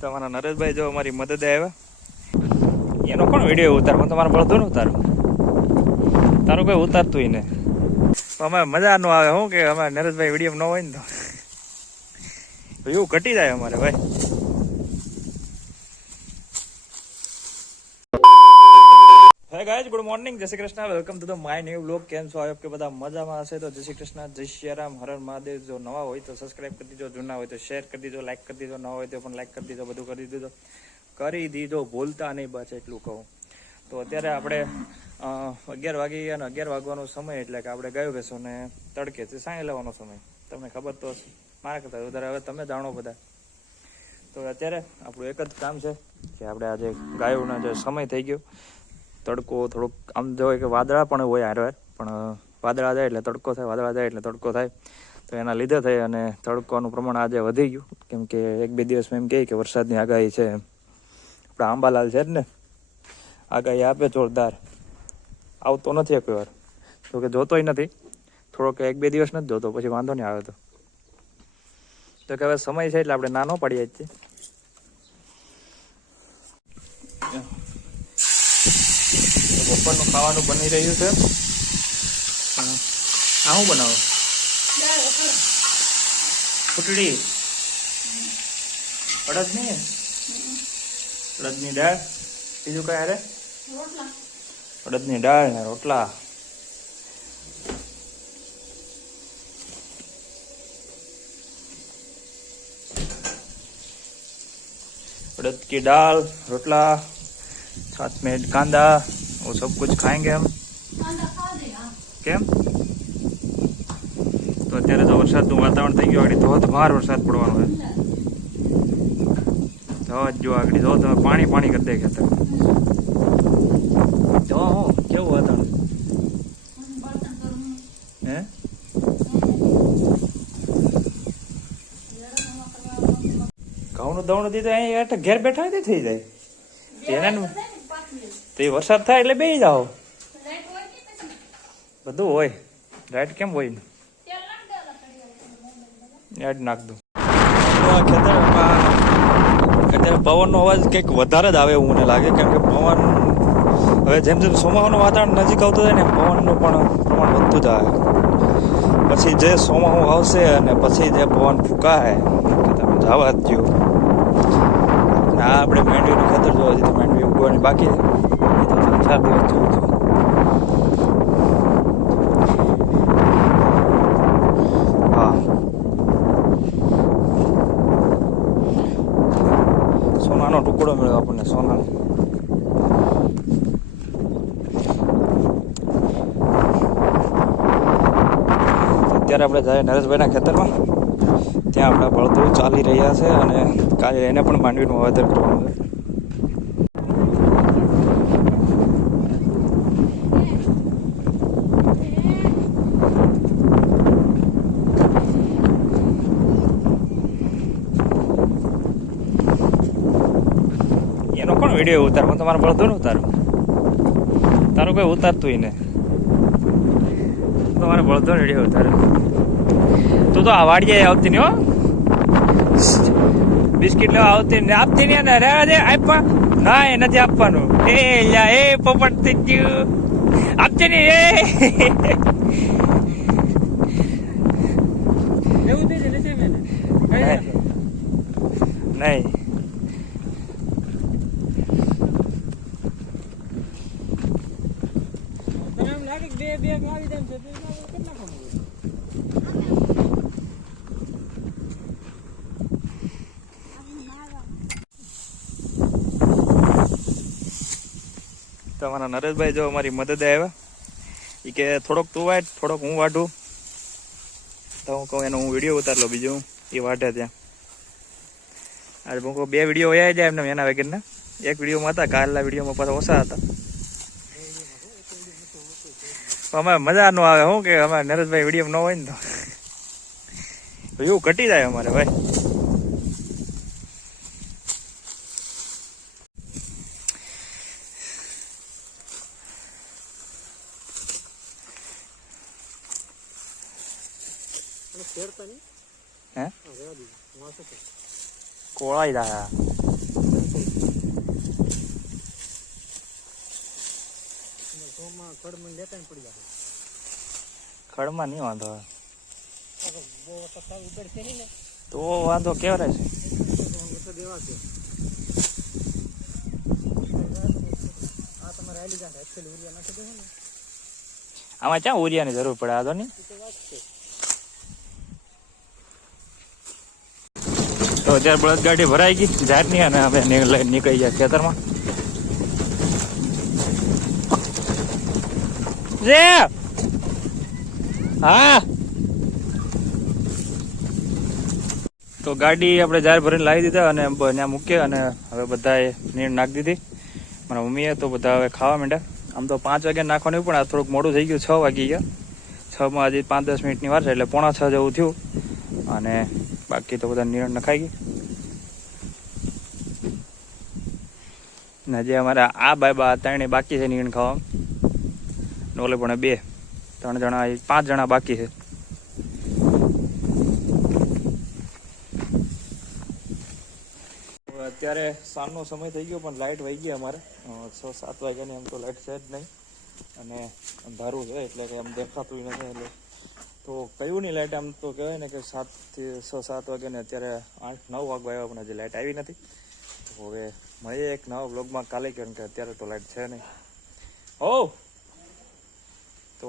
તમારા નરેશભાઈ જો અમારી મદદ આવ્યા. એનો કોણ વિડીયો ઉતાર? તમારે મળતો ને ઉતારો, તારું કોઈ ઉતારતું ને અમે મજા ન આવે. શું કે અમારે નરેશભાઈ વિડીયો ન હોય ને તો એવું ઘટી જાય અમારે ભાઈ. હે ગાઈઝ, ગુડ મોર્નિંગ, જય Shri Krishna, welcome to the my new vlog. કેમ છો? આપ કે બધા મજામાં હશે તો જય શ્રી કૃષ્ણ, જય શ્રી રામ, હર હર મહાદેવ. જો નવા હોય તો સબસ્ક્રાઇબ કરી દીજો, જૂના હોય તો શેર કરી દીજો, લાઈક કરી દીજો, નવા હોય તો પણ લાઈક કરી દીજો, બધું કરી દીધો ભૂલતા નહીં, બસ એટલું કહું. તો અત્યારે આપણે 11 વાગી અને 11 વાગવાનો સમય, એટલે કે આપણે ગાયો ભેંસો ને તડકે સાંઈ લેવાનો સમય. તમને ખબર તો મારા કરતા વધારે હવે તમે જાણો બધા. તો અત્યારે આપણું એક જ કામ છે કે આપણે આજે ગાયોના જે સમય થઈ ગયો, તડકો થોડોક આમ જોવે કે વાદળા પણ હોય હારવાર, પણ વાદળા જાય એટલે તડકો થાય, વાદળા જાય એટલે તડકો થાય. તો એના લીધે થઈ અને તડકોનું પ્રમાણ આજે વધી ગયું, કેમ કે 1-2 દિવસમાં એમ કહે કે વરસાદની આગાહી છે. આપણા આંબાલાલ છે જ ને, આગાહી આપે જોરદાર, આવતો નથી એક વાર, તો કે જોતોય નથી, થોડોક 1-2 દિવસ નથી જોતો, પછી વાંધો નહીં આવે. તો કે હવે સમય છે એટલે આપણે ના ન પાડીએ જ છીએ. બપોરનું ખાવાનું બની રહ્યું છે. આ શું બનાવો? ખીચડી, અડદની દાળ, બીજું કઈ હારે? અડદની દાળ ને રોટલા. उड़द की दाल, रोटला, साथ में कांदा, वो सब कुछ खाएंगे हम. કેમ? તો અત્યારે તો વરસાદનું વાતાવરણ થઈ ગયું, આગળ ધોધમાર વરસાદ પડવાનો છે. જો આગળ જો તમે પાણી કરી દે ખેતર. જો હું કેવું વાતાવરણ હે? ઘઉંનું દવણું દીધું અહીંયા ઘેર બેઠા હોય થઈ જાય. તે વરસાદ થાય એટલે બેસી જાઓ, બધું હોય. લાઈટ કેમ હોય ને યાદ નાખ દઉં. ખેતરમાં અત્યારે પવનનો અવાજ કંઈક વધારે જ આવે એવું મને લાગે, કેમ કે પવન હવે જેમ જેમ ચોમાસાનું વાતાવરણ નજીક આવતું જાય ને પવનનું પણ પ્રમાણ વધતું જાય. પછી જે ચોમાસું આવશે અને પછી જે પવન ફૂંકાય કે તમે જવા જ દો. આ આપણે માંડવીનું ખેતર જોવા જઈએ તો માંડવી ઉગવાની બાકી છે, 4 દિવસ જેવું થયું. હા, સોનાનો ટુકડો મળ્યો આપણને, સોના. અત્યારે આપણે જાય નરેશભાઈના ખેતરમાં, ત્યાં આપણા બળદો ચાલી રહ્યા છે અને કાલે એને પણ માંડવીનું વાવેતર કરવાનું છે. એનો કોણ વિડીયો ઉતાર? તમારે બળદો ને ઉતારો, તારું કોઈ ઉતારતું ને તમારે બળદો વિડીયો ઉતારો. તું તો આ વાડીએ આવતી નહીં હો, બિસ્કીટ લેવા આવતી ને આપતી નહીં ને રહેવા દે. આપવા ના, એ નથી આપવાનું. એ પોપટ થઈ ગયું, આપતી નહીં. નહીં તમારા નરેશભાઈ જો અમારી મદદ આવ્યા. એ કે થોડોક તું વાટ, થોડોક હું વાઢું. તો હું કહું એનો હું વિડીયો ઉતાર લો, બીજું એ વાઢે ત્યાં. આજે હું કહું 2 વિડીયો વયા જાય એમને એના વગરના. એક વિડીયોમાં હતા, કાલના વિડીયોમાં પાછા ઓછા હતા. અમે મજા ન આવે. શું કે અમારે નરેશભાઈ વિડીયો ન હોય ને તો એવું ઘટી જાય અમારે ભાઈ. હે કોળાઈ રહ્યા. ખડમાં નહીં વાંધો આવે. તો વાંધો કેવરે છે. આમાં ક્યાં ઉરિયાની જરૂર પડે આ તો નહીં. તો અત્યારે બળદગાડી ભરાઈ ગઈ જાતની અને હવે લઈને નીકળી ગયા ખેતરમાં. જે હા તો ગાડી આપણે જાહેર ભરીને લાવી દીધા અને ત્યાં મૂકીએ અને હવે બધાએ નીણ નાખી દીધી. મારા મમ્મીએ તો બધા હવે ખાવા માંડ્યા. આમ તો 5 વાગે નાખવાનું પણ આ થોડુંક મોડું થઈ ગયું. 6 વાગી ગયા. 6માં હજી 5-10 મિનિટની વાર છે એટલે 5:45 જેવું થયું અને બાકી તો બધા નીણ નખાઈ ગઈ. ને જે અમારા આ બાબા 3 બાકી છે નીણ ખાવા. ઓલે પણ 2-3 જણા 5 જણા બાકી છે. અત્યારે સાંજનો સમય થઈ ગયો પણ લાઇટ વહી ગઈ અમારે 6-7 વાગ્યાની. એમ તો લાઇટ છે જ નહીં અને અંધારું છે એટલે કે આમ દેખાતું નથી. એટલે તો કયું નહીં લાઇટ આમ તો કહેવાય ને કે 7 થી 6-7 વાગ્યા ને અત્યારે 8-9 વાગવા આવ્યા પણ હજી લાઇટ આવી નથી. તો હવે મળીએ એક નવા બ્લોગમાં કાલે, કારણ કે અત્યારે તો લાઇટ છે નહીં. તો